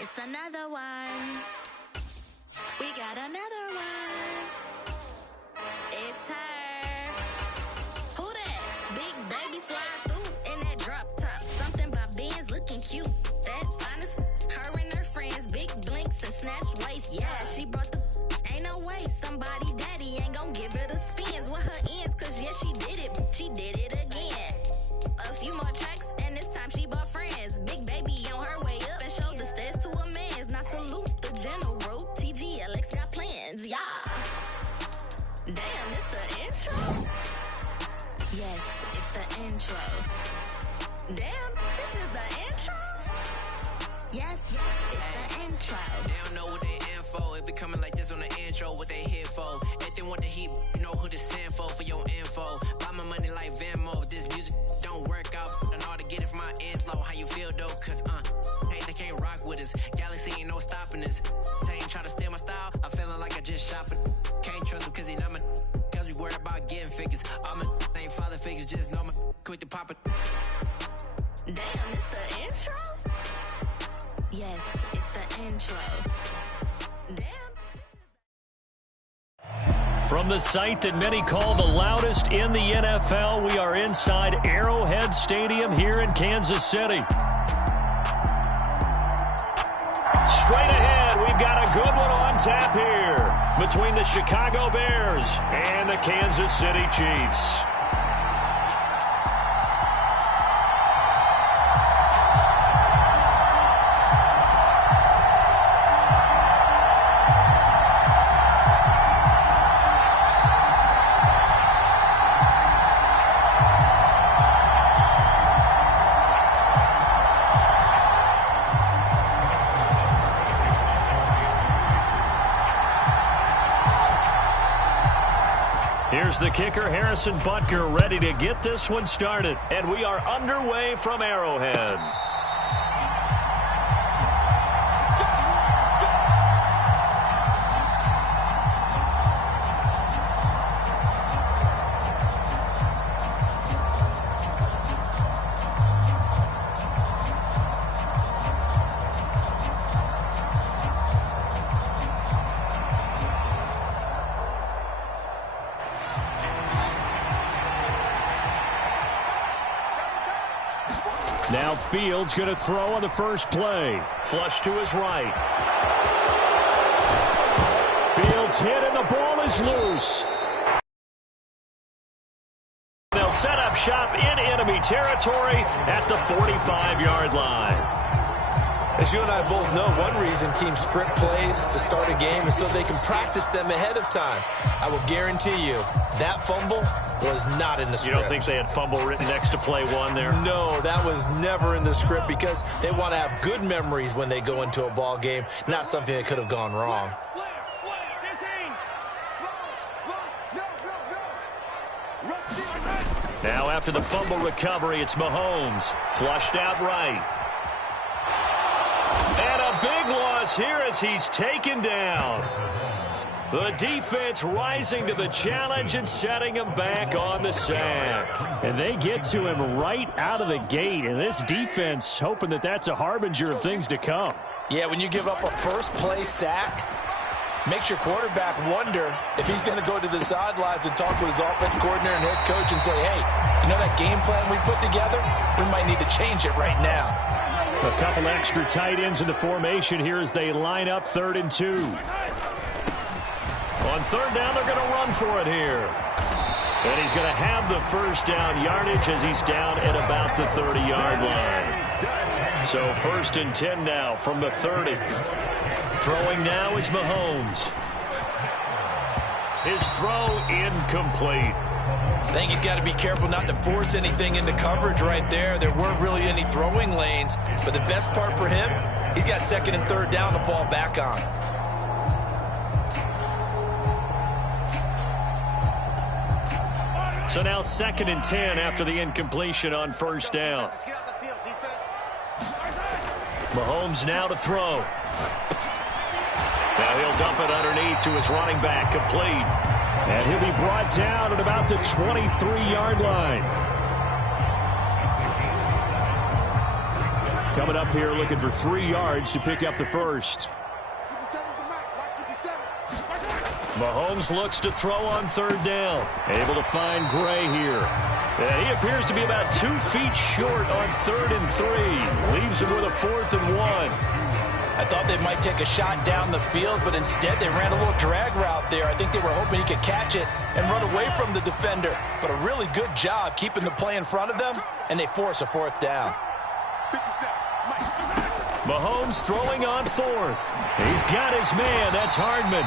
It's another one. We got another one. It's her. Who that? Big baby slide through in that drop top. Something by Benz looking cute. That's honest. Her and her friends, big blinks and snatch waist. Yeah, she brought the. Ain't no way somebody daddy ain't gon' give her the spins with her ends. Cause yeah, she did it. She did it again. A few more tracks and this time she bought friends. Big baby on her way up and showed the stairs to a man's. Now salute the general. TGLX got plans, yeah. Damn, it's the intro? Yes, it's the intro. Damn, this is the intro? Yes, it's the intro. They don't know what they in for. If it coming like this on the intro, what they here for? If they want the heat, you know who to send for your info. Buy my money like Venmo. If this music don't work out, I know how to get it from my ends low. How you feel though? Cause hey, they can't rock with us. Galaxy ain't no stopping us. They ain't try to steal my style. I'm feeling like I just shop it. Can't trust him cause he not my. Cause we worried about getting figures. All my ain't father figures, just know my quick to pop it. Damn, it's the intro? Yes, it's the intro. Damn. From the site that many call the loudest in the NFL, we are inside Arrowhead Stadium here in Kansas City. Straight ahead, we've got a good one on tap here between the Chicago Bears and the Kansas City Chiefs. Here's the kicker, Harrison Butker, ready to get this one started. And we are underway from Arrowhead. Now Fields going to throw on the first play. Flush to his right. Fields hit and the ball is loose. They'll set up shop in enemy territory at the 45-yard line. As you and I both know, one reason teams script plays to start a game is so they can practice them ahead of time. I will guarantee you that fumble was not in the script. You don't think they had fumble written next to play one there? No, that was never in the script because they want to have good memories when they go into a ball game, not something that could have gone wrong. Now after the fumble recovery, it's Mahomes. Flushed out right. And a big loss here as he's taken down. The defense rising to the challenge and setting him back on the sack. And they get to him right out of the gate. And this defense hoping that that's a harbinger of things to come. Yeah, when you give up a first-play sack, makes your quarterback wonder if he's going to go to the sidelines and talk with his offense coordinator and head coach and say, hey, you know that game plan we put together? We might need to change it right now. A couple extra tight ends in the formation here as they line up 3rd and 2. On 3rd down, they're going to run for it here. And he's going to have the first down yardage as he's down at about the 30-yard line. So 1st and 10 now from the 30. Throwing now is Mahomes. His throw incomplete. I think he's got to be careful not to force anything into coverage right there. There weren't really any throwing lanes, but the best part for him, he's got 2nd and 3rd down to fall back on. So now 2nd and 10 after the incompletion on 1st down. Mahomes now to throw. Now he'll dump it underneath to his running back, complete. And he'll be brought down at about the 23-yard line. coming up here looking for 3 yards to pick up the first. Mahomes looks to throw on 3rd down. Able to find Gray here. And he appears to be about 2 feet short on 3rd and 3. Leaves him with a 4th and 1. I thought they might take a shot down the field, but instead they ran a little drag route there. I think they were hoping he could catch it and run away from the defender. But a really good job keeping the play in front of them, and they force a 4th down. Mahomes throwing on 4th. He's got his man. That's Hardman.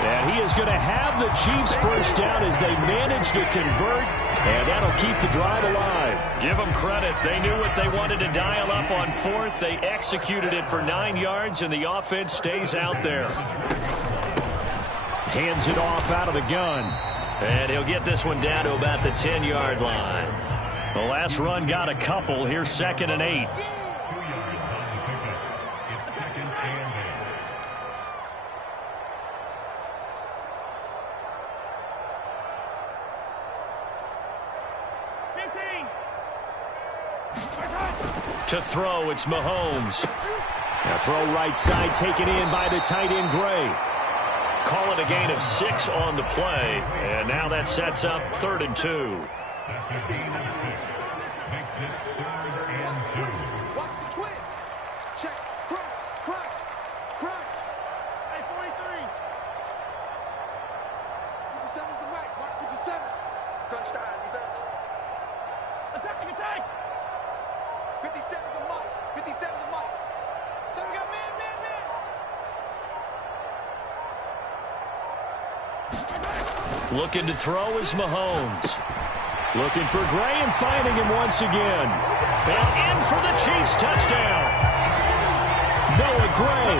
And he is going to have the Chiefs first down as they manage to convert, and that'll keep the drive alive. Give them credit. They knew what they wanted to dial up on 4th. They executed it for 9 yards, and the offense stays out there. Hands it off out of the gun. And he'll get this one down to about the 10-yard line. The last run got a couple. Here's 2nd and 8. To throw, it's Mahomes. Now throw right side, taken in by the tight end Gray. Call it a gain of 6 on the play, and now that sets up 3rd and 2. Looking to throw is Mahomes. Looking for Gray and finding him once again. And in for the Chiefs touchdown. Noah Gray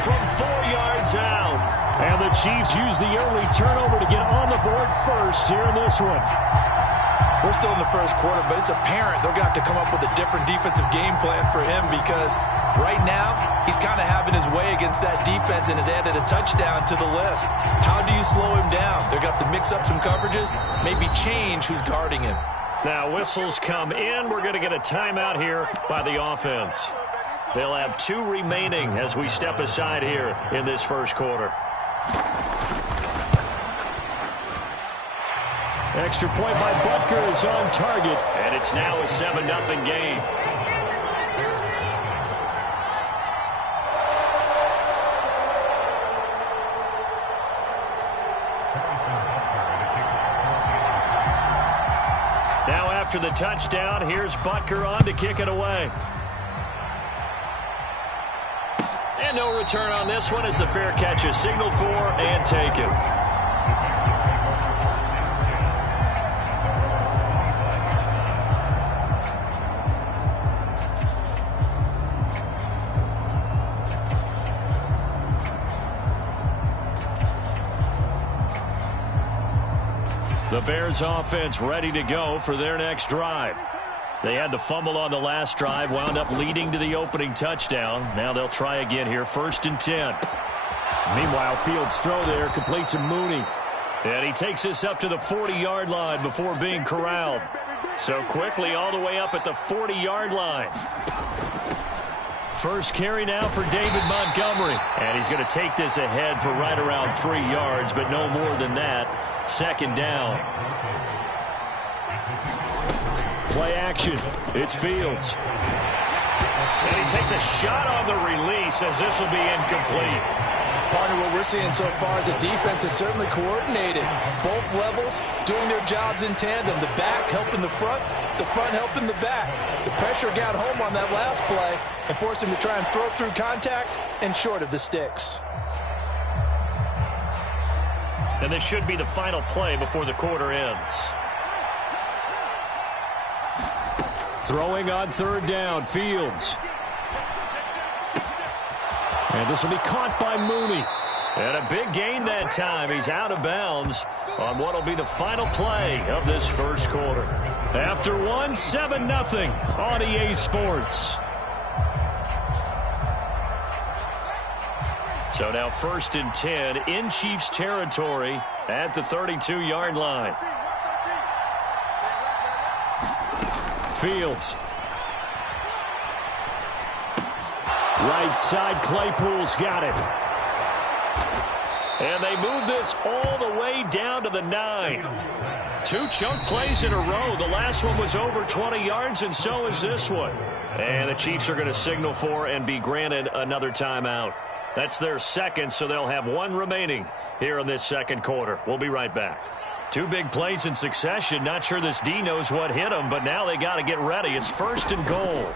from 4 yards out. And the Chiefs use the early turnover to get on the board first here in this one. We're still in the first quarter, but it's apparent they're going to have to come up with a different defensive game plan for him because right now he's kind of having his way against that defense and has added a touchdown to the list. How do you slow him down? They're going to have to mix up some coverages, maybe change who's guarding him. Now whistles come in. We're going to get a timeout here by the offense. They'll have 2 remaining as we step aside here in this first quarter. Extra point by Butker is on target. And it's now a 7-0 game. Now after the touchdown, here's Butker on to kick it away. And no return on this one as the fair catch is signaled for and taken. The Bears offense ready to go for their next drive. They had the fumble on the last drive, wound up leading to the opening touchdown. Now they'll try again here, 1st and 10. Meanwhile, Fields' throw there complete to Mooney. And he takes this up to the 40-yard line before being corralled. So quickly all the way up at the 40-yard line. First carry now for David Montgomery. And he's going to take this ahead for right around 3 yards, but no more than that. 2nd down. Play action. It's Fields. And he takes a shot on the release as this will be incomplete. Partner, what we're seeing so far is the defense is certainly coordinated. Both levels doing their jobs in tandem. The back helping the front helping the back. The pressure got home on that last play and forced him to try and throw through contact and short of the sticks. And this should be the final play before the quarter ends. Throwing on 3rd down, Fields. And this will be caught by Mooney. And a big gain that time. He's out of bounds on what will be the final play of this first quarter. After 7-0 on EA Sports. So now 1st and 10 in Chiefs territory at the 32-yard line. Fields. Right side, Claypool's got it. And they move this all the way down to the 9. 2 chunk plays in a row. The last one was over 20 yards, and so is this one. And the Chiefs are going to signal for and be granted another timeout. That's their second, so they'll have 1 remaining here in this second quarter. We'll be right back. 2 big plays in succession. Not sure this D knows what hit them, but now they got to get ready. It's 1st and goal.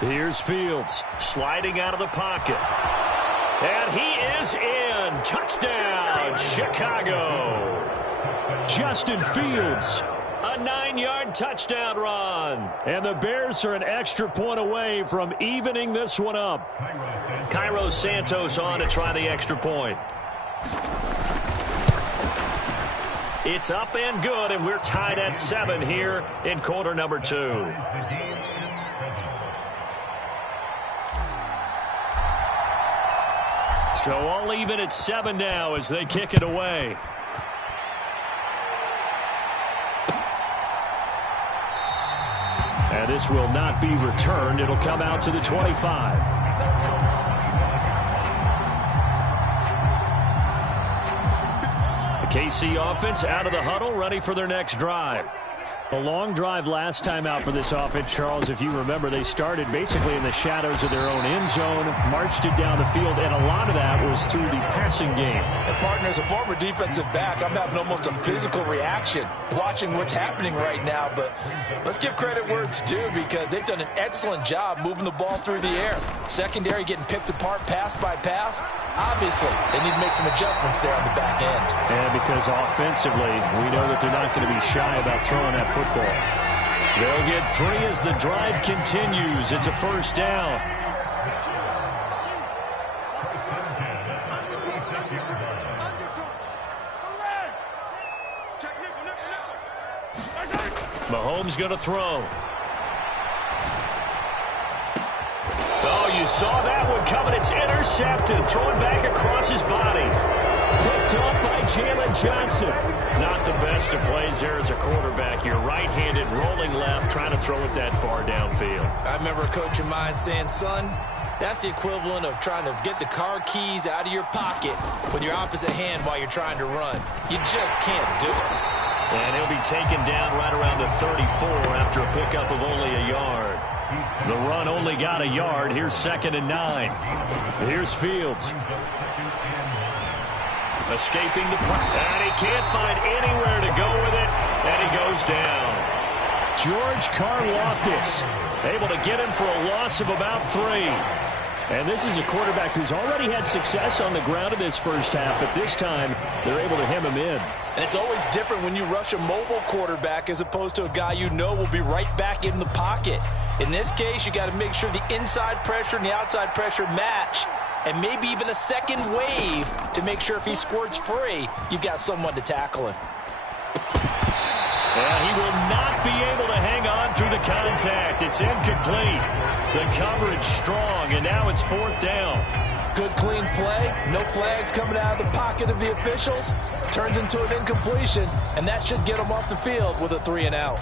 Here's Fields. Sliding out of the pocket. And he is in. Touchdown, Chicago. Justin Fields. A 9-yard touchdown run. And the Bears are an extra point away from evening this one up. Cairo Santos on to try the extra point. It's up and good, and we're tied at 7 here in quarter number 2. So all even at 7 now as they kick it away. And this will not be returned. It'll come out to the 25. The KC offense out of the huddle, ready for their next drive. A long drive last time out for this offense, Charles. If you remember, they started basically in the shadows of their own end zone, marched it down the field, and a lot of that was through the passing game. And partner, as a former defensive back, I'm having almost a physical reaction watching what's happening right now. But let's give credit where it's due, because they've done an excellent job moving the ball through the air. Secondary getting picked apart pass by pass. Obviously, they need to make some adjustments there on the back end. And because offensively, we know that they're not going to be shy about throwing that football. They'll get 3 as the drive continues. It's a 1st down. Mahomes going to throw. Oh, you saw that one coming. It's intercepted. Throwing back across his body. Picked off by Jalen Johnson. Not the best of plays there as a quarterback. You're right-handed, rolling left, trying to throw it that far downfield. I remember a coach of mine saying, son, that's the equivalent of trying to get the car keys out of your pocket with your opposite hand while you're trying to run. You just can't do it. And he'll be taken down right around the 34 after a pickup of only a yard. The run only got a yard. Here's 2nd and 9. Here's Fields. Escaping the press. And he can't find anywhere to go with it. And he goes down. George Karlaftis able to get him for a loss of about 3. And this is a quarterback who's already had success on the ground in this first half, but this time they're able to hem him in. And it's always different when you rush a mobile quarterback as opposed to a guy you know will be right back in the pocket. In this case, you got to make sure the inside pressure and the outside pressure match, and maybe even a second wave to make sure if he squirts free, you've got someone to tackle him. And he will not be able to hang on through the contact. It's incomplete. The coverage strong, and now it's 4th down. Good, clean play. No flags coming out of the pocket of the officials. Turns into an incompletion, and that should get them off the field with a 3 and out.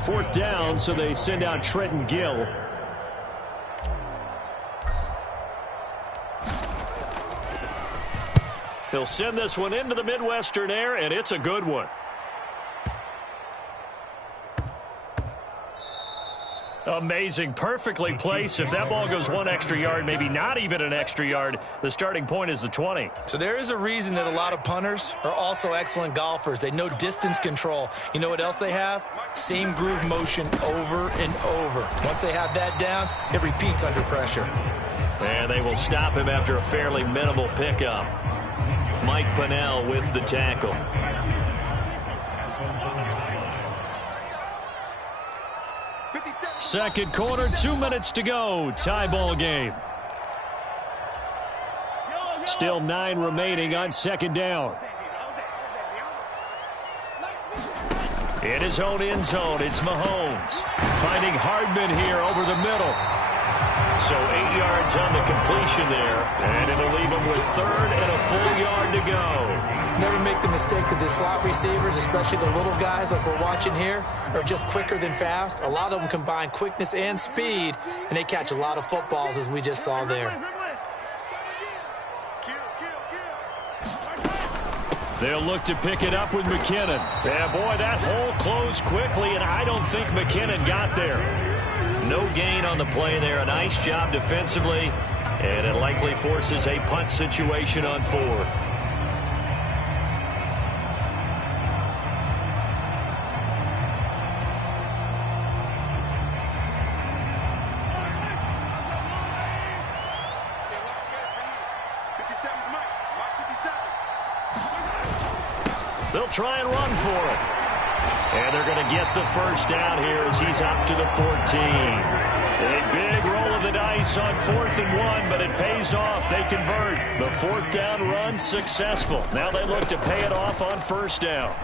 4th down, so they send out Trenton Gill. He'll send this one into the Midwestern air, and it's a good one. Amazing. Perfectly placed. If that ball goes 1 extra yard, maybe not even an extra yard, the starting point is the 20. So there is a reason that a lot of punters are also excellent golfers. They know distance control. You know what else they have? Same groove motion over and over. Once they have that down, it repeats under pressure. And they will stop him after a fairly minimal pickup. Mike Pennell with the tackle. Second quarter, 2 minutes to go. Tie ball game. Still 9 remaining on 2nd down. In his own end zone, it's Mahomes. Finding Hardman here over the middle. So 8 yards on the completion there. And it'll leave him with 3rd and a full yard to go. Never make the mistake that the slot receivers, especially the little guys like we're watching here, are just quicker than fast. A lot of them combine quickness and speed, and they catch a lot of footballs, as we just saw there. They'll look to pick it up with McKinnon. Yeah, boy, that hole closed quickly, and I don't think McKinnon got there. No gain on the play there. A nice job defensively, and it likely forces a punt situation on fourth. They'll try and run for it. And they're going to get the first down here as he's up to the 14. A big roll of the dice on 4th and 1, but it pays off. They convert. The 4th down run successful. Now they look to pay it off on 1st down.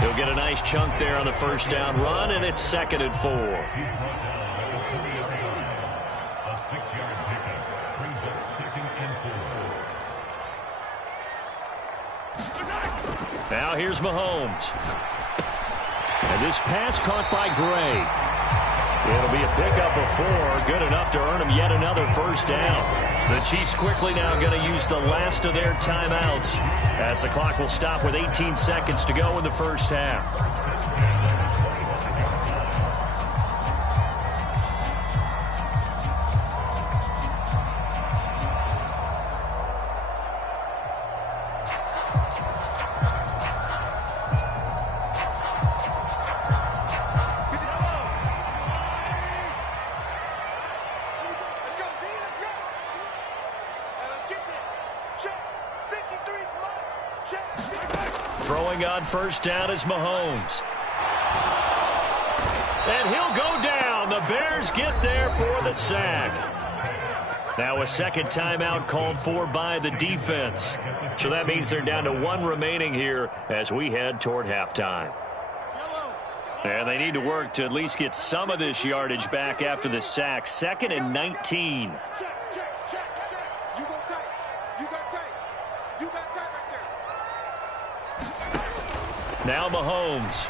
He'll get a nice chunk there on the 1st down run, and it's 2nd and 4. Now here's Mahomes. And this pass caught by Gray. It'll be a pickup of 4, good enough to earn him yet another first down. The Chiefs quickly now going to use the last of their timeouts as the clock will stop with 18 seconds to go in the first half. Throwing on first down is Mahomes. And he'll go down. The Bears get there for the sack. Now a second timeout called for by the defense. So that means they're down to 1 remaining here as we head toward halftime. And they need to work to at least get some of this yardage back after the sack. 2nd and 19. Now Mahomes.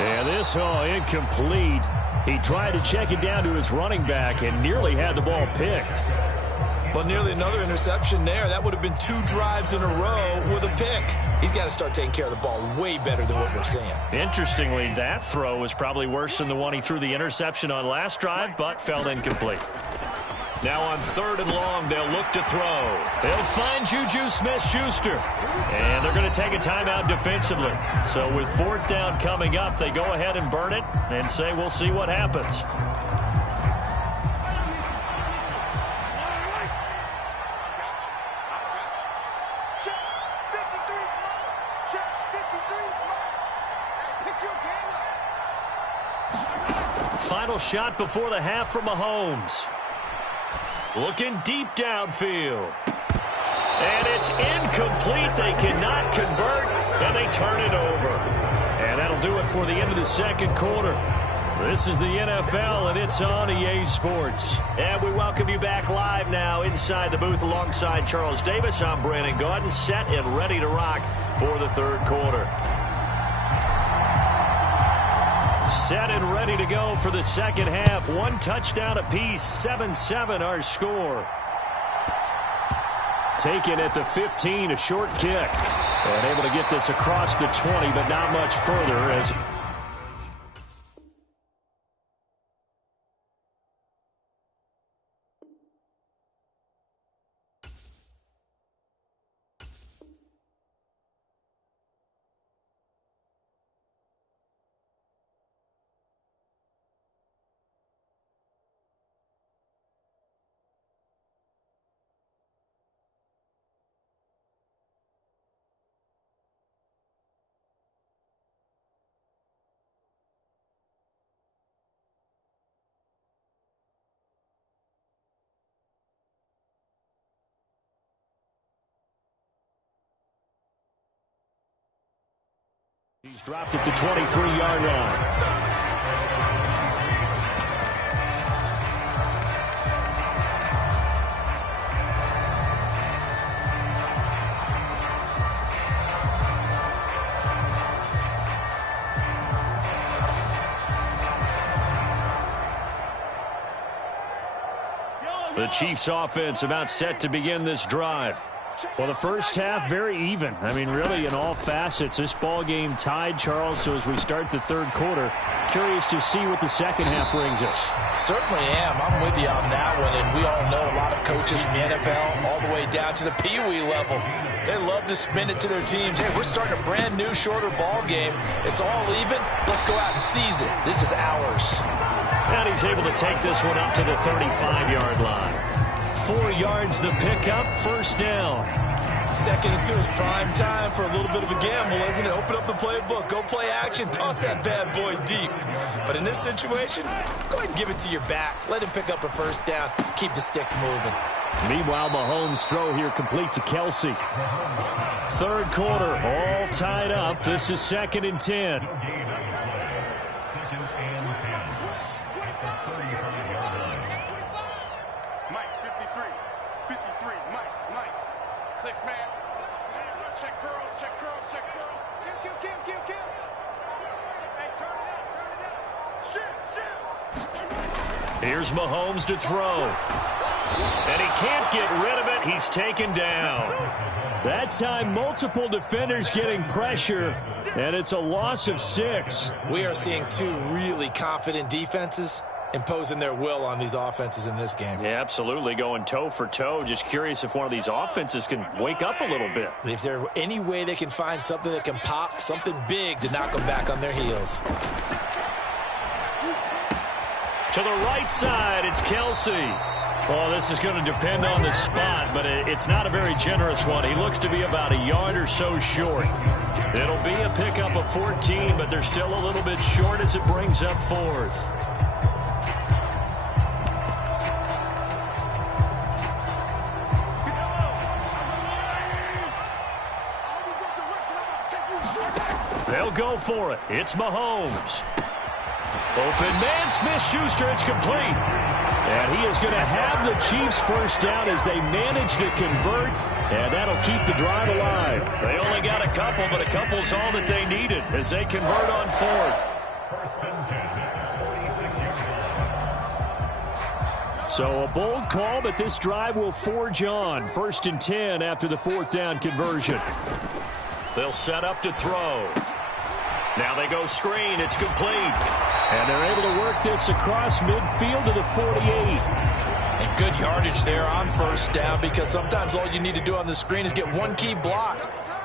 And this, incomplete. He tried to check it down to his running back and nearly had the ball picked. Well, nearly another interception there. That would have been 2 drives in a row with a pick. He's got to start taking care of the ball way better than what we're seeing. Interestingly, that throw was probably worse than the one he threw the interception on last drive, but fell incomplete. Now on 3rd and long, they'll look to throw. They'll find Juju Smith-Schuster. And they're going to take a timeout defensively. So with 4th down coming up, they go ahead and burn it and say we'll see what happens. Final shot before the half for Mahomes. Looking deep downfield. And it's incomplete. They cannot convert, and they turn it over. And that'll do it for the end of the second quarter. This is the NFL, and it's on EA Sports. And we welcome you back live now inside the booth alongside Charles Davis. I'm Brandon Gordon, set and ready to rock for the third quarter. Set and ready to go for the second half. 1 touchdown apiece, 7-7 our score. Taken at the 15, a short kick. And able to get this across the 20, but not much further as... He's dropped at the 23-yard line. The Chiefs offense about set to begin this drive. Well, the first half, very even. I mean, really, in all facets, this ball game tied, Charles. So as we start the third quarter, curious to see what the second half brings us. Certainly am. I'm with you on that one. And we all know a lot of coaches from the NFL all the way down to the Pee-wee level. They love to spin it to their teams. Hey, we're starting a brand new, shorter ball game. It's all even. Let's go out and seize it. This is ours. And he's able to take this one up to the 35-yard line. 4 yards the pickup, first down. Second and 2 is prime time for a little bit of a gamble, isn't it? Open up the playbook, go play action, toss that bad boy deep. But in this situation, go ahead and give it to your back. Let him pick up a first down. Keep the sticks moving. Meanwhile, Mahomes' throw here complete to Kelsey. Third quarter, all tied up. This is 2nd and 10. Here's Mahomes to throw. And he can't get rid of it. He's taken down. That time, multiple defenders getting pressure, and it's a loss of 6. We are seeing 2 really confident defenses imposing their will on these offenses in this game. Yeah, absolutely, going toe for toe. Just curious if one of these offenses can wake up a little bit. If there's any way they can find something that can pop, something big to knock them back on their heels. To the right side, it's Kelsey. Well, this is going to depend on the spot, but it's not a very generous one. He looks to be about a yard or so short. It'll be a pickup of 14, but they're still a little bit short as it brings up 4th. They'll go for it. It's Mahomes. Open man, Smith-Schuster, it's complete. And he is going to have the Chiefs first down as they manage to convert, and that'll keep the drive alive. They only got a couple, but a couple's all that they needed as they convert on 4th. So a bold call, but this drive will forge on. 1st and 10 after the 4th down conversion. They'll set up to throw. Now they go screen. It's complete. And they're able to work this across midfield to the 48. And good yardage there on first down, because sometimes all you need to do on the screen is get one key block.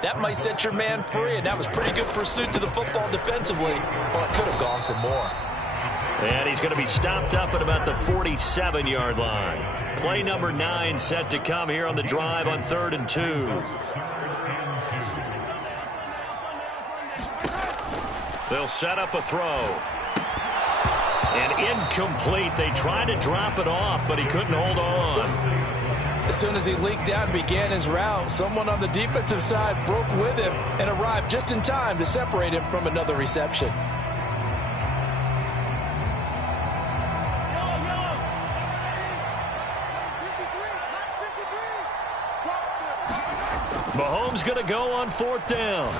That might set your man free, and that was pretty good pursuit to the football defensively. Well, it could have gone for more. And he's going to be stopped up at about the 47-yard line. Play number 9 set to come here on the drive on 3rd and 2. They'll set up a throw. And incomplete. They tried to drop it off, but he couldn't hold on. As soon as he leaked out and began his route, someone on the defensive side broke with him and arrived just in time to separate him from another reception. Mahomes going to go on 4th down.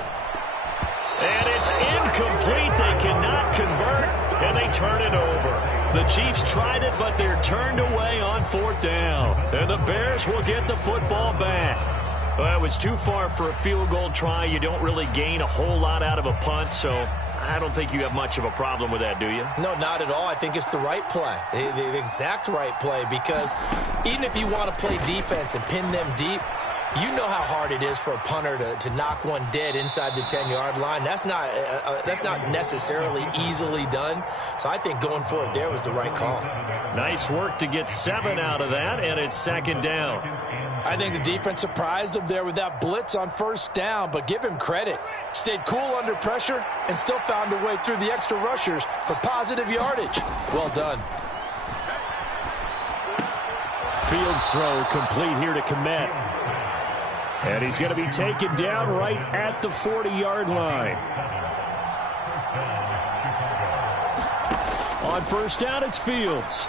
And it's incomplete. They cannot convert, and they turn it over. The Chiefs tried it, but they're turned away on 4th down. And the Bears will get the football back. Well, it was too far for a field goal try. You don't really gain a whole lot out of a punt, so I don't think you have much of a problem with that, do you? No, not at all. I think it's the right play, the exact right play, because even if you want to play defense and pin them deep, you know how hard it is for a punter to knock one dead inside the 10-yard line. That's not necessarily easily done. So I think going for it there was the right call. Nice work to get 7 out of that, and it's 2nd down. I think the defense surprised him there with that blitz on first down, but give him credit. Stayed cool under pressure and still found a way through the extra rushers for positive yardage. Well done. Fields throw complete here to Komet. And he's going to be taken down right at the 40-yard line. On first down, it's Fields.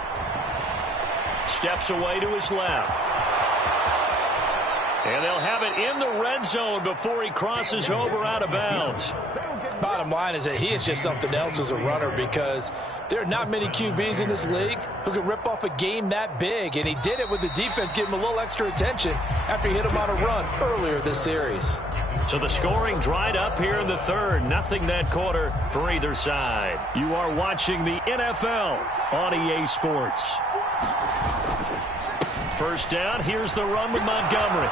Steps away to his left. And they'll have it in the red zone before he crosses over out of bounds. Bottom line is that he is just something else as a runner, because there are not many QBs in this league who can rip off a game that big, and he did it with the defense giving him a little extra attention after he hit him on a run earlier this series. So the scoring dried up here in the third. Nothing that quarter for either side. You are watching the NFL on EA Sports. First down, here's the run with Montgomery.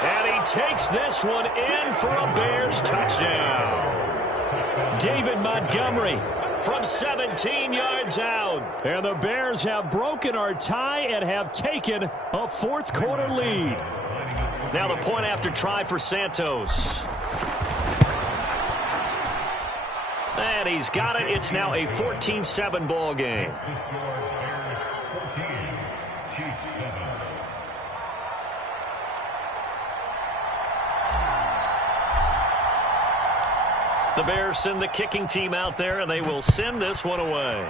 And he takes this one in for a Bears touchdown. David Montgomery from 17 yards out. And the Bears have broken our tie and have taken a fourth quarter lead. Now the point after try for Santos. And he's got it. It's now a 14-7 ball game. The Bears send the kicking team out there, and they will send this one away.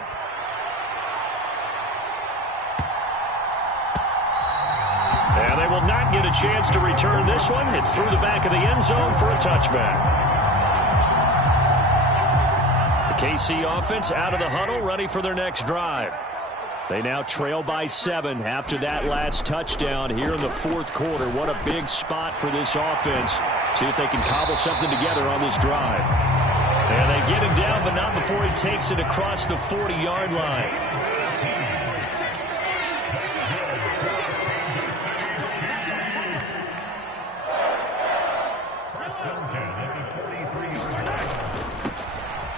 And they will not get a chance to return this one. It's through the back of the end zone for a touchback. The KC offense out of the huddle, ready for their next drive. They now trail by 7 after that last touchdown here in the fourth quarter. What a big spot for this offense. See if they can cobble something together on this drive. And they get him down, but not before he takes it across the 40-yard line.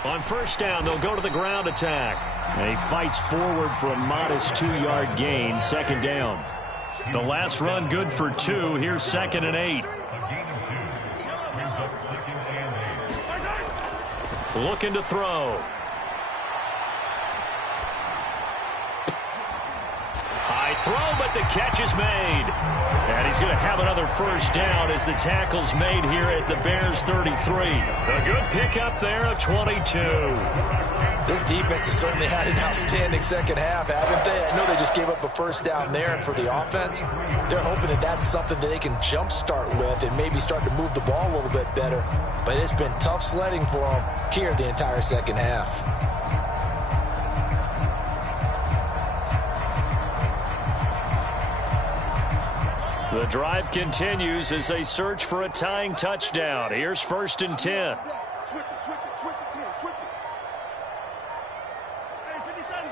On first down, they'll go to the ground attack. And he fights forward for a modest 2-yard gain, second down. The last run good for 2. Here's 2nd and 8. Looking to throw. High throw, but the catch is made. And he's going to have another first down as the tackle's made here at the Bears 33. A good pickup there, a 22. This defense has certainly had an outstanding second half, haven't they? I know they just gave up a first down there, and for the offense, they're hoping that that's something that they can jumpstart with and maybe start to move the ball a little bit better. But it's been tough sledding for them here the entire second half. The drive continues as they search for a tying touchdown. Here's 1st and 10. Switch it. Come on, switch it. Hey, 57,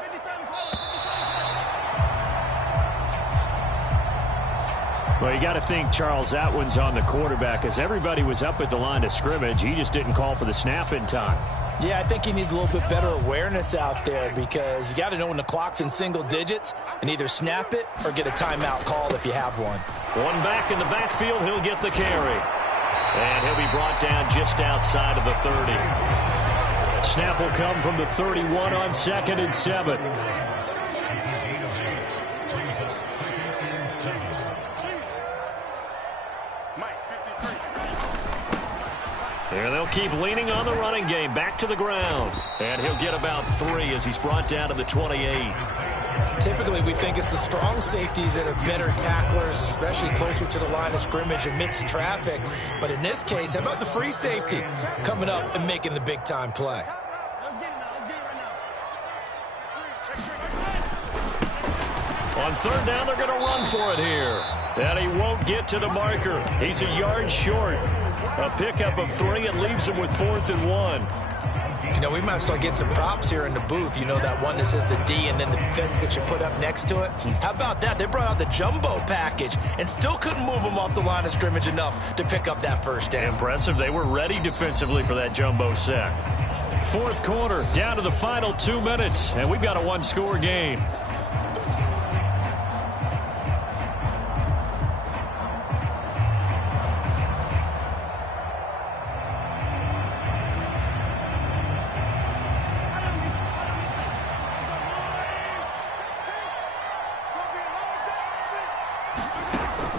call it, 57. Well, you got to think, Charles, that one's on the quarterback, as everybody was up at the line of scrimmage. He just didn't call for the snap in time. Yeah, I think he needs a little bit better awareness out there, because you got to know when the clock's in single digits and either snap it or get a timeout called if you have one. One back in the backfield, he'll get the carry. And he'll be brought down just outside of the 30. Snap will come from the 31 on 2nd and 7. And they'll keep leaning on the running game. Back to the ground. And he'll get about 3 as he's brought down to the 28. Typically, we think it's the strong safeties that are better tacklers, especially closer to the line of scrimmage amidst traffic. But in this case, how about the free safety coming up and making the big-time play? On 3rd down, they're going to run for it here. And he won't get to the marker. He's a yard short. A pickup of 3 and leaves him with 4th and 1. You know, we might start getting some props here in the booth. You know, that one that says the D and then the fence that you put up next to it? How about that? They brought out the jumbo package and still couldn't move them off the line of scrimmage enough to pick up that first down. Impressive. They were ready defensively for that jumbo set. 4th quarter, down to the final 2 minutes, and we've got a 1-score game.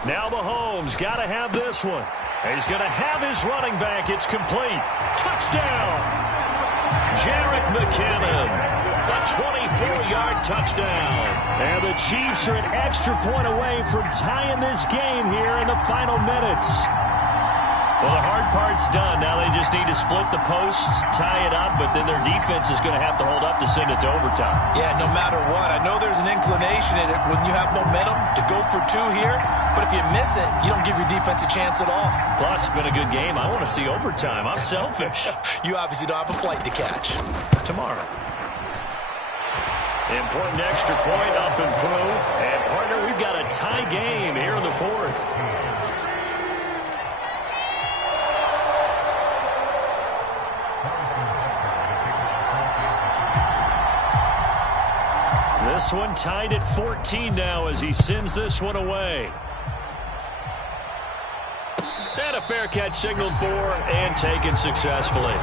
Now Mahomes got to have this one. And he's going to have his running back. It's complete. Touchdown. Jerick McKinnon. A 24-yard touchdown. And the Chiefs are an extra point away from tying this game here in the final minutes. Well, the hard part's done. Now they just need to split the posts, tie it up, but then their defense is going to have to hold up to send it to overtime. Yeah, no matter what. I know there's an inclination in it when you have momentum to go for two here, but if you miss it, you don't give your defense a chance at all. Plus, it's been a good game. I want to see overtime. I'm selfish. You obviously don't have a flight to catch. Tomorrow. Important extra point up and through. And, partner, we've got a tie game here in the fourth. This one tied at 14 now as he sends this one away. And a fair catch signaled for and taken successfully.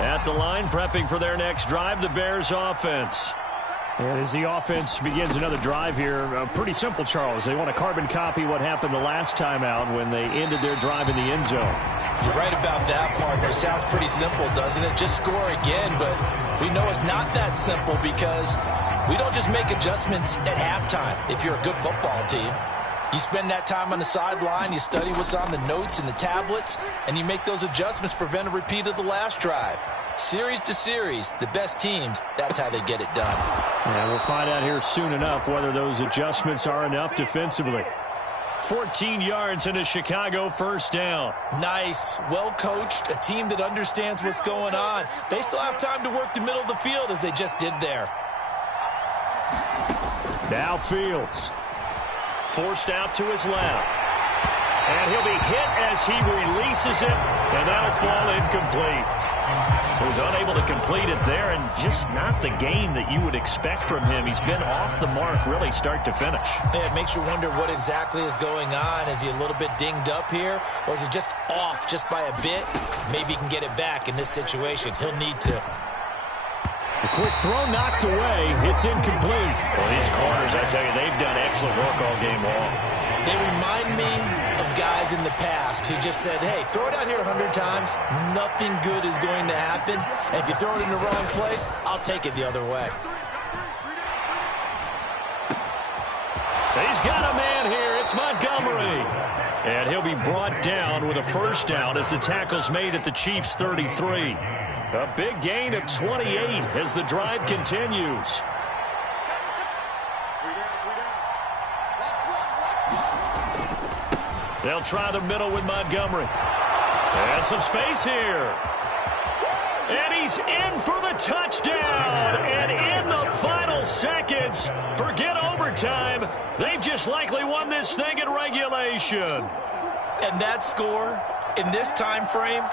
At the line, prepping for their next drive, the Bears offense. And as the offense begins another drive here, pretty simple, Charles. They want to carbon copy what happened the last time out when they ended their drive in the end zone. You're right about that, partner. Sounds pretty simple, doesn't it? Just score again, but we know it's not that simple because we don't just make adjustments at halftime if you're a good football team. You spend that time on the sideline, you study what's on the notes and the tablets, and you make those adjustments to prevent a repeat of the last drive. Series to series, the best teams, that's how they get it done. And we'll find out here soon enough whether those adjustments are enough defensively. 14 yards and a Chicago first down. Nice, well-coached, a team that understands what's going on. They still have time to work the middle of the field as they just did there. Now Fields. Forced out to his left. And he'll be hit as he releases it, and that'll fall incomplete. So he's unable to complete it there, and just not the game that you would expect from him. He's been off the mark really start to finish. Yeah, it makes you wonder what exactly is going on. Is he a little bit dinged up here, or is he just off just by a bit? Maybe he can get it back in this situation. He'll need to. A quick throw knocked away. It's incomplete. Well, these corners, I tell you, they've done excellent work all game long. They remind me of guys in the past who just said, hey, throw it out here 100 times. Nothing good is going to happen. And if you throw it in the wrong place, I'll take it the other way. He's got a man here. It's Montgomery. And he'll be brought down with a first down as the tackle's made at the Chiefs' 33. A big gain of 28 as the drive continues. They'll try the middle with Montgomery. And some space here. And he's in for the touchdown. And in the final seconds, forget overtime. They've just likely won this thing in regulation. And that score in this time frame,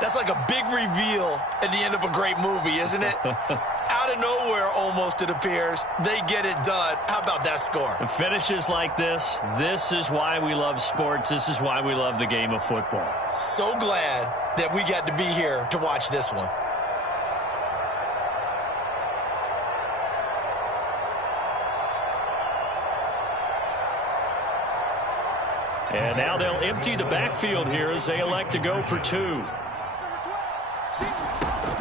that's like a big reveal at the end of a great movie, isn't it? Out of nowhere, almost, it appears. They get it done. How about that score? And finishes like this is why we love sports. This is why we love the game of football. So glad that we got to be here to watch this one. And now they'll empty the backfield here as they elect to go for two.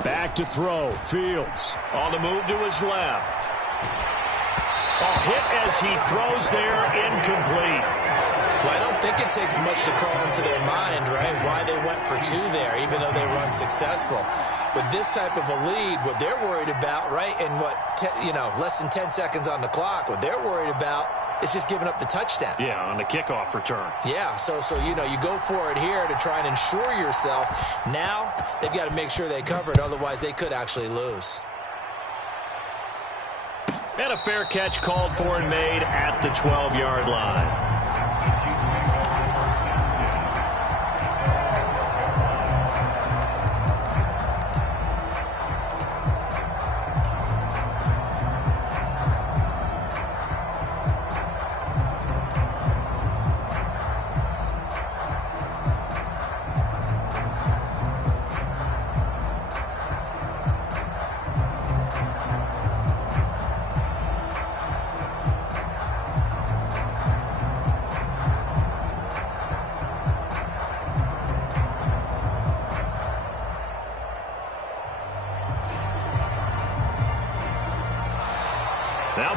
Back to throw. Fields. On the move to his left. A hit as he throws there, incomplete. Well, I don't think it takes much to crawl into their mind, right, why they went for two there, even though they were unsuccessful. With this type of a lead, what they're worried about, right, and less than 10 seconds on the clock, what they're worried about is just giving up the touchdown. Yeah, on the kickoff return. Yeah, so you go for it here to try and ensure yourself. Now they've got to make sure they cover it, otherwise they could actually lose. And a fair catch called for and made at the 12-yard line.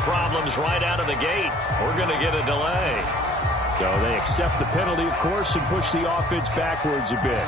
problems right out of the gate. We're going to get a delay. So they accept the penalty, of course, and push the offense backwards a bit.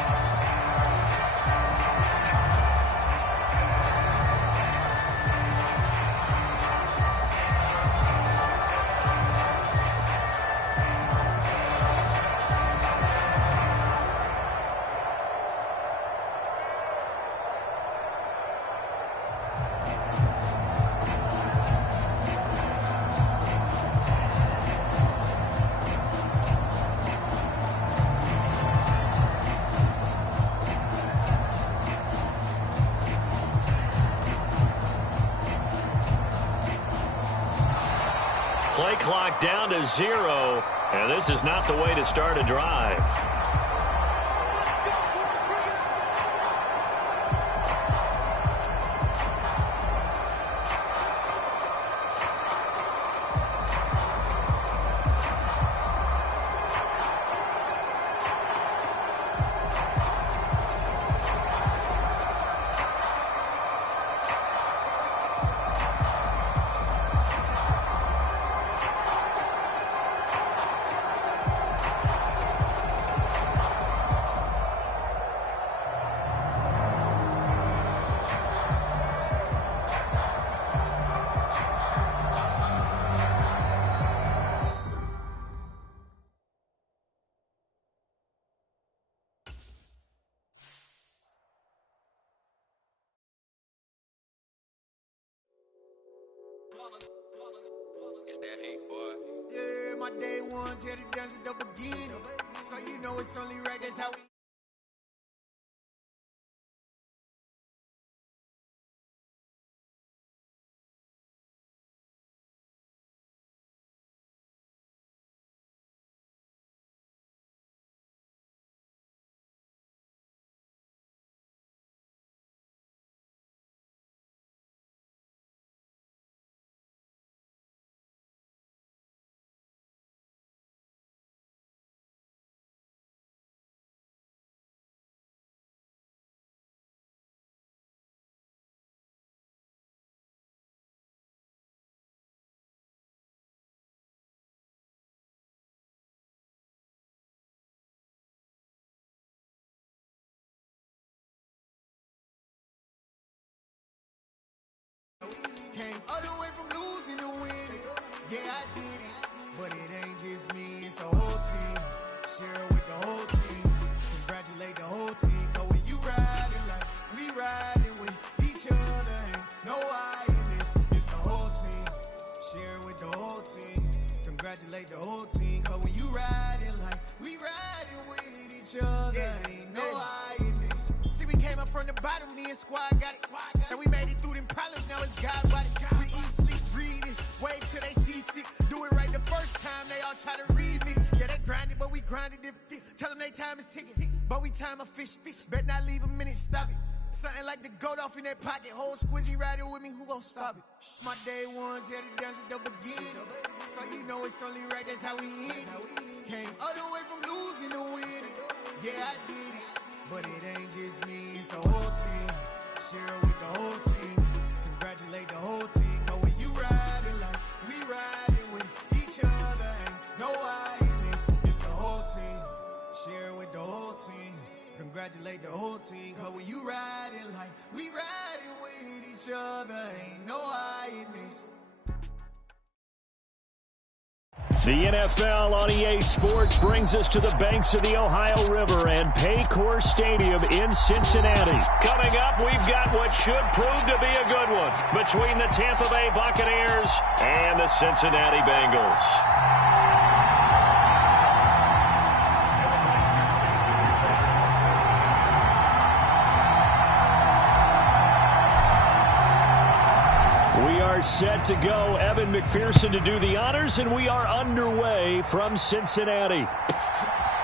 Play clock down to 0, and this is not the way to start a drive. It's that hate, boy. Yeah, my day ones here to dance at the beginning. So you know it's only right, that's how we... Came all the way from losing to winning. Yeah, I did it. But it ain't just me, it's the whole team. Share it with the whole team. Congratulate the whole team. Cause when you riding like we riding with each other, ain't no I in this. It's the whole team. Share it with the whole team. Congratulate the whole team. Cause when you riding like we riding with each other, ain't no I in this. See, we came up from the bottom, me and squad got it. And we made it through them problems, now it's God body. We eat, sleep, breathe this. Wave till they see sick. Do it right the first time, they all try to remix. Yeah, they grinded, but we grinded different. Tell them they time is ticking, but we time a fish. Bet not leave a minute, stop it. Something like the goat off in their pocket. Whole squizzy riding with me, who gon' stop it? My day ones here to dance at the beginning. So you know it's only right, that's how we end. Came all the way from losing to winning. Yeah, I did it. But it ain't just me, it's the whole team. Share it with the whole team. Congratulate the whole team. Cause when you riding like we riding with each other, ain't no I in this. It's the whole team. Share it with the whole team. Congratulate the whole team. Cause when you riding like we riding with each other, ain't no I in this. The NFL on EA Sports brings us to the banks of the Ohio River and Paycor Stadium in Cincinnati. Coming up, we've got what should prove to be a good one between the Tampa Bay Buccaneers and the Cincinnati Bengals. We are set to go. Evan McPherson to do the honors, and we are underway from Cincinnati.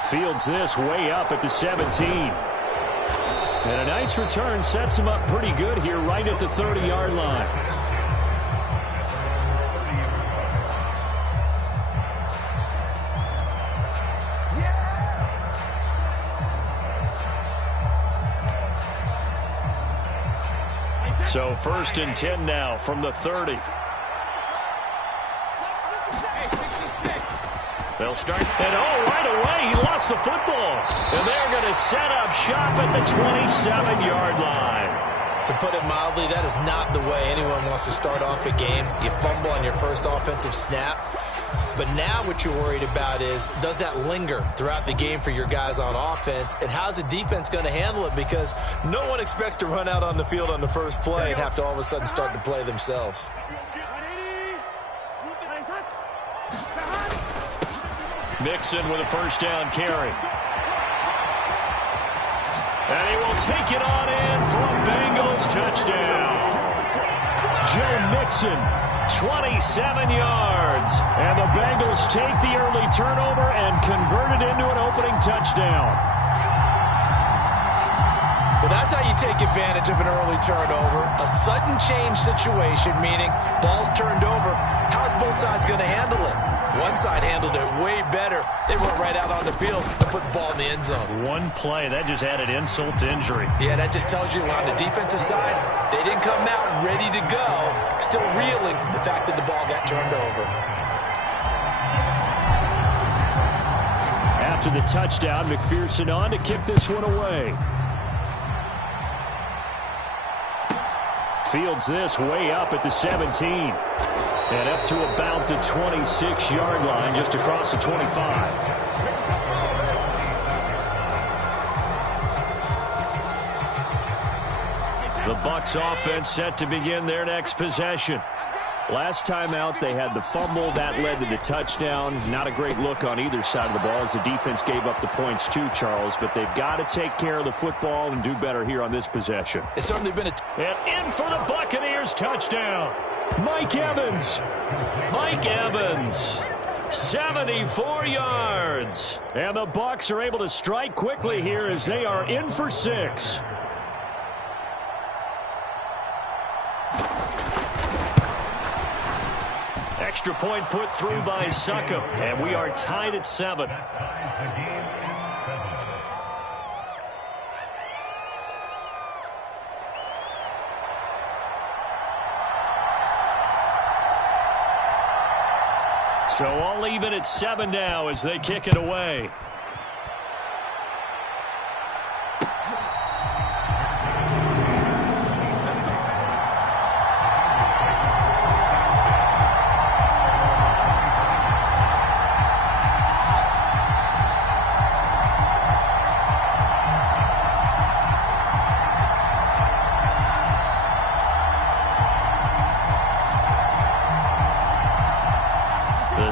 Fields this way up at the 17. And a nice return sets him up pretty good here right at the 30-yard line. So 1st and 10 now from the 30. They'll start, and right away, he lost the football. And they're going to set up shop at the 27-yard line. To put it mildly, that is not the way anyone wants to start off a game. You fumble on your first offensive snap. But now what you're worried about is, does that linger throughout the game for your guys on offense? And how's the defense going to handle it? Because no one expects to run out on the field on the first play and have to all of a sudden start to play themselves. Mixon with a first down carry. And he will take it on in for a Bengals touchdown. Joe Mixon, 27 yards. And the Bengals take the early turnover and convert it into an opening touchdown. Well, that's how you take advantage of an early turnover. A sudden change situation, meaning ball's turned over. How's both sides going to handle it? One side handled it way better. They went right out on the field and put the ball in the end zone. One play, that just added insult to injury. Yeah, that just tells you on the defensive side, they didn't come out ready to go, still reeling from the fact that the ball got turned over. After the touchdown, McPherson on to kick this one away. Fields this way up at the 17. And up to about the 26-yard line, just across the 25. The Bucs offense set to begin their next possession. Last time out, they had the fumble. That led to the touchdown. Not a great look on either side of the ball as the defense gave up the points too, Charles. But they've got to take care of the football and do better here on this possession. It's certainly been and in for the Buccaneers touchdown. Mike Evans. Mike Evans. 74 yards. And the Bucs are able to strike quickly here as they are in for 6. Extra point put through by Succop, and we are tied at 7. So all even at 7 now as they kick it away.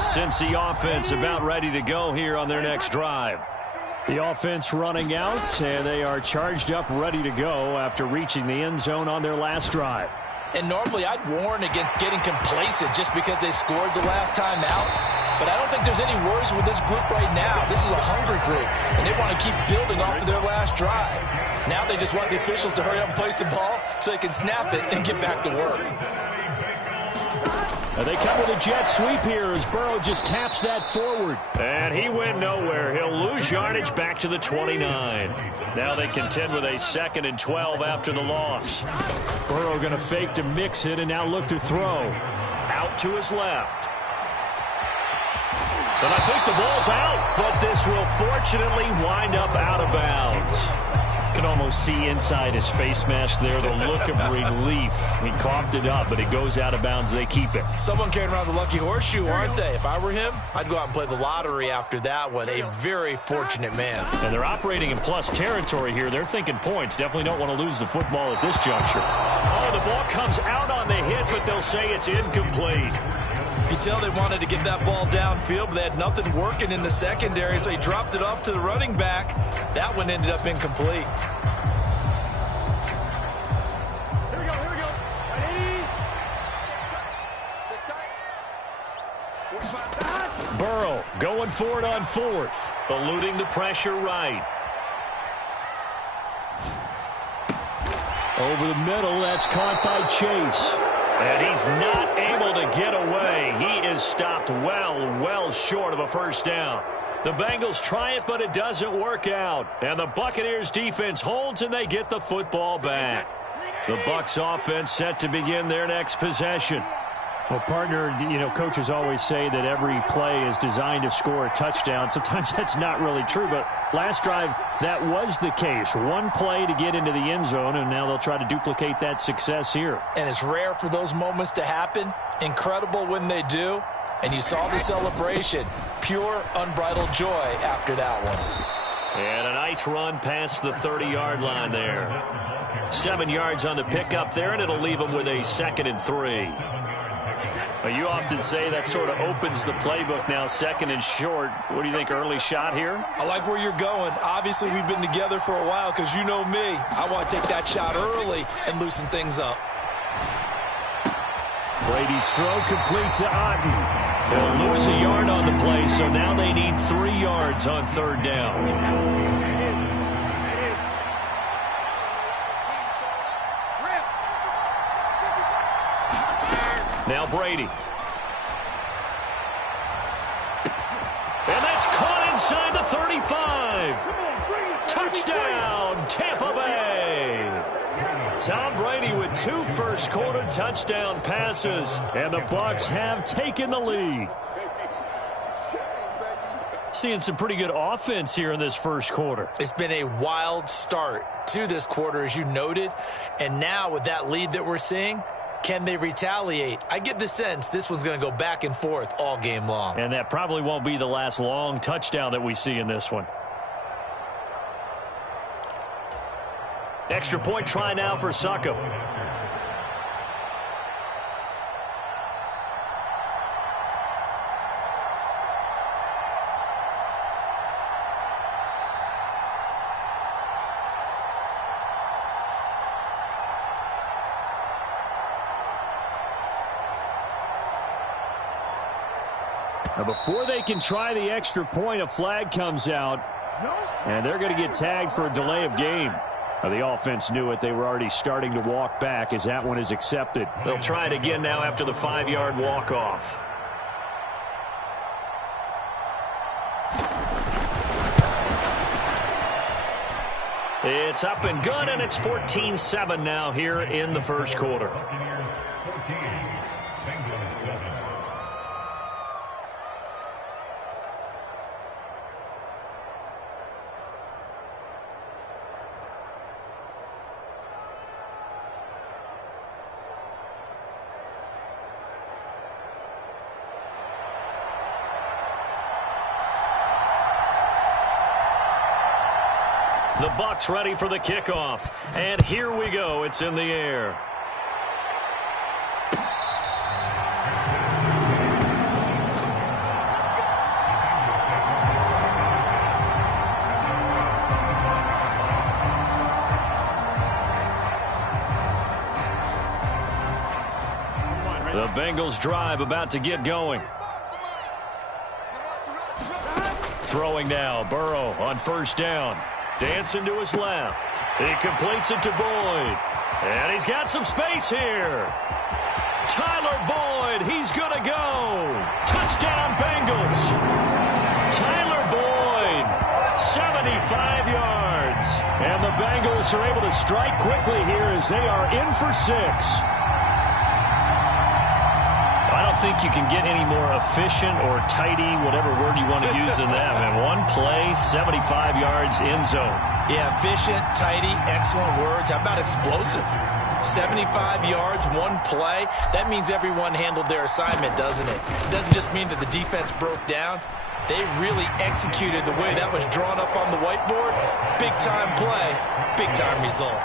Cincy offense about ready to go here on their next drive. The offense running out, and they are charged up, ready to go after reaching the end zone on their last drive. And normally I'd warn against getting complacent just because they scored the last time out. But I don't think there's any worries with this group right now. This is a hungry group, and they want to keep building off of their last drive. Now they just want the officials to hurry up and place the ball so they can snap it and get back to work. They come with a jet sweep here as Burrow just taps that forward. And he went nowhere. He'll lose yardage back to the 29. Now they contend with a 2nd and 12 after the loss. Burrow going to fake to mix it and now look to throw. Out to his left. And I think the ball's out, but this will fortunately wind up out of bounds. Can almost see inside his face mask there the look of relief. He coughed it up, but it goes out of bounds. They keep it. Someone carrying around the lucky horseshoe, aren't they? If I were him, I'd go out and play the lottery after that one. A very fortunate man. And they're operating in plus territory here. They're thinking points. Definitely don't want to lose the football at this juncture. Oh, the ball comes out on the hit, but they'll say it's incomplete. You can tell they wanted to get that ball downfield, but they had nothing working in the secondary, so he dropped it off to the running back. That one ended up incomplete. Here we go. Ready? Burrow going for it on 4th, eluding the pressure right. Over the middle, that's caught by Chase. And he's not able to get away. He is stopped well short of a first down. The Bengals try it, but it doesn't work out. And the Buccaneers defense holds, and they get the football back. The Bucs offense set to begin their next possession. Well, partner, coaches always say that every play is designed to score a touchdown. Sometimes that's not really true, but last drive, that was the case. One play to get into the end zone, and now they'll try to duplicate that success here. And it's rare for those moments to happen. Incredible when they do. And you saw the celebration. Pure, unbridled joy after that one. And a nice run past the 30-yard line there. 7 yards on the pickup there, and it'll leave them with a 2nd and 3. Well, you often say that sort of opens the playbook now, 2nd and short. What do you think, early shot here? I like where you're going. Obviously, we've been together for a while because you know me. I want to take that shot early and loosen things up. Brady's throw complete to Otten. They'll lose a yard on the play, so now they need 3 yards on 3rd down. Now Brady. And that's caught inside the 35. Touchdown, Tampa Bay. Tom Brady with 2 first-quarter touchdown passes, and the Bucs have taken the lead. Seeing some pretty good offense here in this first quarter. It's been a wild start to this quarter, as you noted, and now with that lead that we're seeing, can they retaliate? I get the sense this one's going to go back and forth all game long. And that probably won't be the last long touchdown that we see in this one. Extra point try now for Succop. Now before they can try the extra point, a flag comes out, and they're going to get tagged for a delay of game. Now the offense knew it. They were already starting to walk back as that one is accepted. They'll try it again now after the 5-yard walk-off. It's up and good, and it's 14-7 now here in the first quarter. The Bucs ready for the kickoff. And here we go. It's in the air. The Bengals drive about to get going. Throwing now. Burrow on first down. Dancing to his left. He completes it to Boyd. And he's got some space here. Tyler Boyd, he's going to go. Touchdown, Bengals. Tyler Boyd, 75 yards. And the Bengals are able to strike quickly here as they are in for 6. I don't think you can get any more efficient or tidy, whatever word you want to use in that. And one play, 75 yards in zone. Yeah, efficient, tidy, excellent words. How about explosive? 75 yards, one play. That means everyone handled their assignment, doesn't it? It doesn't just mean that the defense broke down. They really executed the way that was drawn up on the whiteboard. Big-time play, big-time result.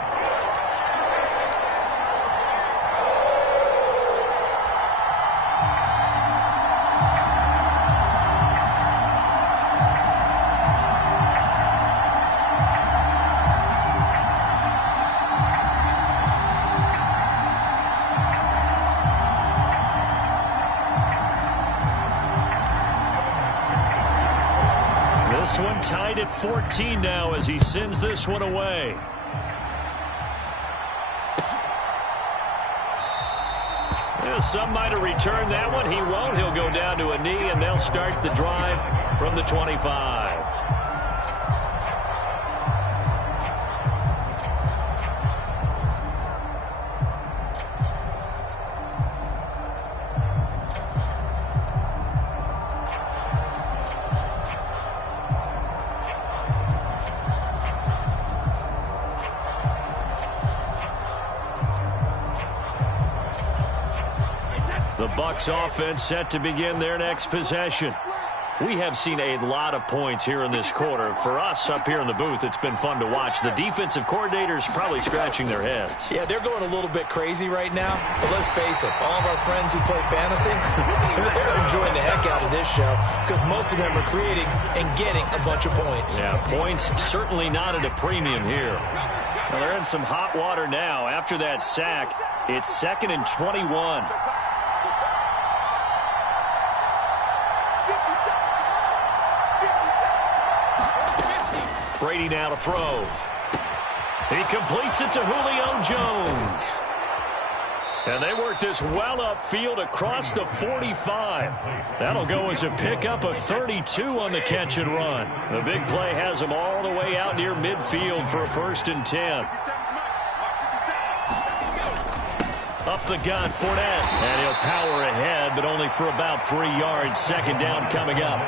This one tied at 14 now as he sends this one away. Yeah, some might have returned that one. He won't. He'll go down to a knee, and they'll start the drive from the 25. Bucs offense set to begin their next possession. We have seen a lot of points here in this quarter. For us up here in the booth, it's been fun to watch. The defensive coordinators probably scratching their heads. Yeah, they're going a little bit crazy right now. But let's face it, all of our friends who play fantasy, they're enjoying the heck out of this show because most of them are creating and getting a bunch of points. Yeah, points certainly not at a premium here. Well, they're in some hot water now. After that sack, it's 2nd and 21. Brady now to throw. He completes it to Julio Jones. And they work this well upfield across the 45. That'll go as a pickup of 32 on the catch and run. The big play has them all the way out near midfield for a 1st and 10. Up the gut, Fournette. And he'll power ahead, but only for about 3 yards. 2nd down coming up.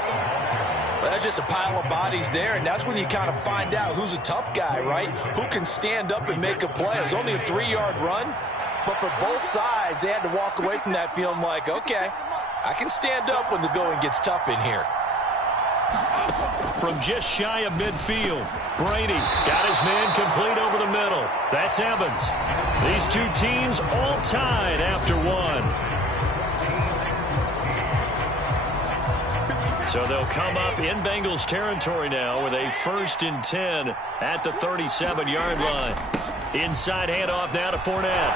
Well, that's just a pile of bodies there, and that's when you kind of find out who's a tough guy, right? Who can stand up and make a play. It was only a 3-yard run, but for both sides, they had to walk away from that feeling like, okay, I can stand up when the going gets tough in here. From just shy of midfield, Brady got his man complete over the middle. That's Evans. These two teams all tied after one. So they'll come up in Bengals territory now with a 1st and 10 at the 37-yard line. Inside handoff now to Fournette.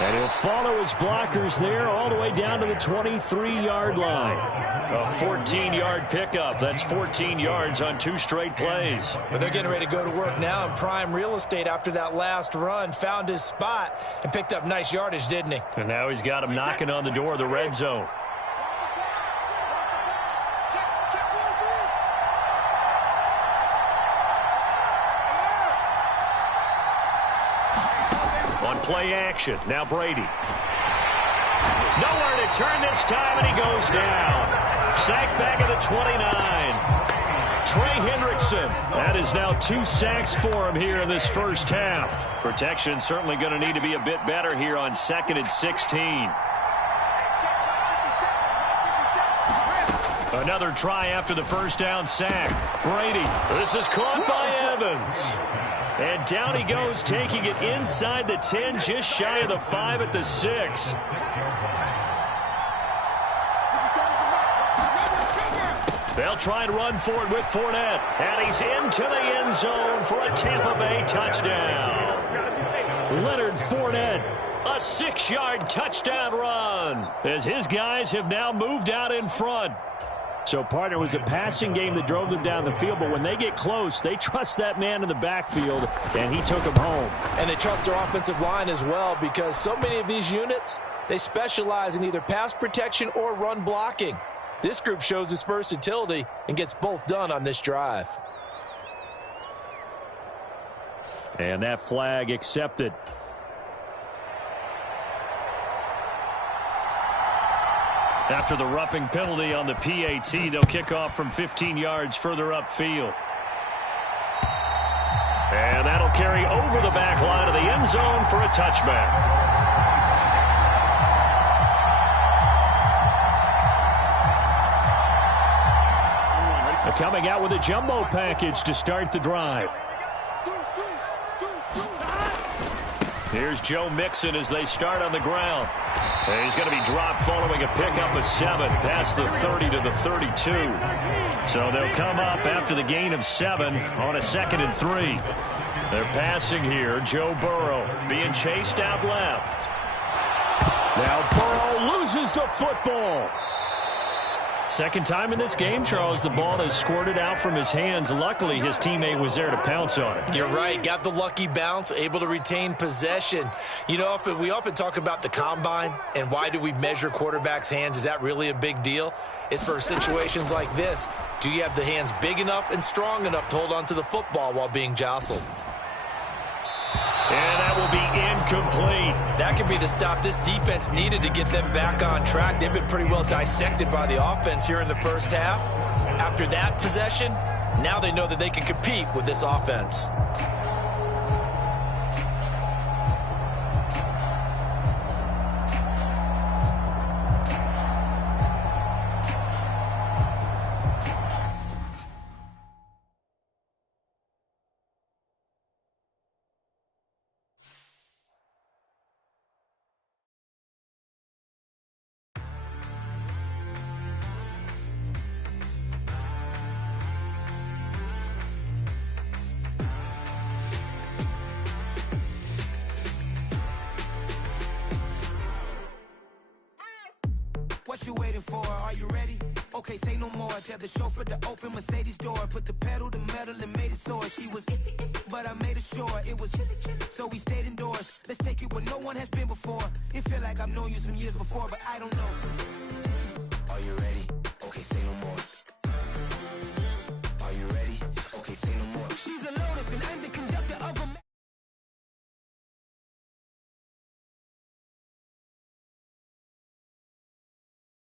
And he'll follow his blockers there all the way down to the 23-yard line. A 14-yard pickup. That's 14 yards on 2 straight plays. But they're getting ready to go to work now in prime real estate after that last run. Found his spot and picked up nice yardage, didn't he? And now he's got him knocking on the door of the red zone. Play action. Now Brady. Nowhere to turn this time, and he goes down. Sacked back at the 29. Trey Hendrickson. That is now 2 sacks for him here in this first half. Protection certainly going to need to be a bit better here on 2nd and 16. Another try after the 1st down sack. Brady. This is caught by Evans. And down he goes, taking it inside the 10, just shy of the 5 at the 6. They'll try and run for it with Fournette. And he's into the end zone for a Tampa Bay touchdown. Leonard Fournette, a 6-yard touchdown run, as his guys have now moved out in front. So, partner, it was a passing game that drove them down the field, but when they get close, they trust that man in the backfield, and he took them home. And they trust their offensive line as well, because so many of these units, they specialize in either pass protection or run blocking. This group shows its versatility and gets both done on this drive. And that flag accepted. After the roughing penalty on the PAT, they'll kick off from 15 yards further upfield. And that'll carry over the back line of the end zone for a touchback. They're coming out with a jumbo package to start the drive. Here's Joe Mixon as they start on the ground. And he's going to be dropped following a pickup of 7 past the 30 to the 32. So they'll come up after the gain of 7 on a 2nd and 3. They're passing here. Joe Burrow being chased out left. Now Burrow loses the football. Second time in this game, Charles, the ball has squirted out from his hands. Luckily, his teammate was there to pounce on it. You're right. Got the lucky bounce, able to retain possession. You know, we often talk about the combine and why do we measure quarterbacks' hands. Is that really a big deal? It's for situations like this. Do you have the hands big enough and strong enough to hold on to the football while being jostled? And that will be incomplete. That could be the stop this defense needed to get them back on track. They've been pretty well dissected by the offense here in the first half. After that possession, now they know that they can compete with this offense. you waiting for? Are you ready? Okay, say no more. Tell the chauffeur to open Mercedes door. Put the pedal to metal and made it soar. She was, but I made it sure it was. So we stayed indoors. Let's take it where no one has been before. It feel like I've known you some years before, but I don't know. Are you ready? Okay, say no more.